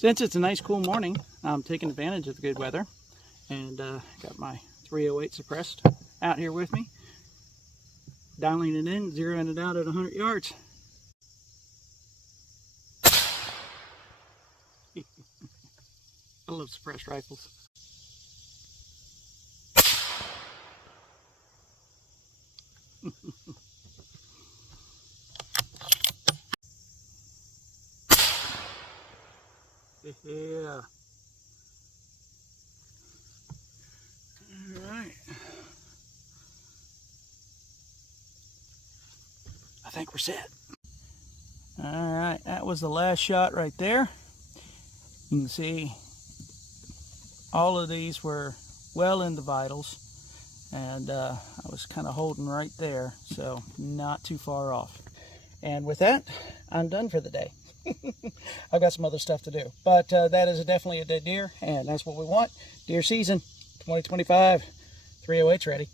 Since it's a nice cool morning, I'm taking advantage of the good weather and got my 308 suppressed out here with me, dialing it in, zeroing it out at 100 yards. I love suppressed rifles. Yeah. All right. I think we're set. All right, that was the last shot right there. You can see all of these were well in the vitals, and I was kind of holding right there, so not too far off. And with that, I'm done for the day. I've got some other stuff to do, but that is definitely a dead deer, and that's what we want. Deer season 2025, 308's ready.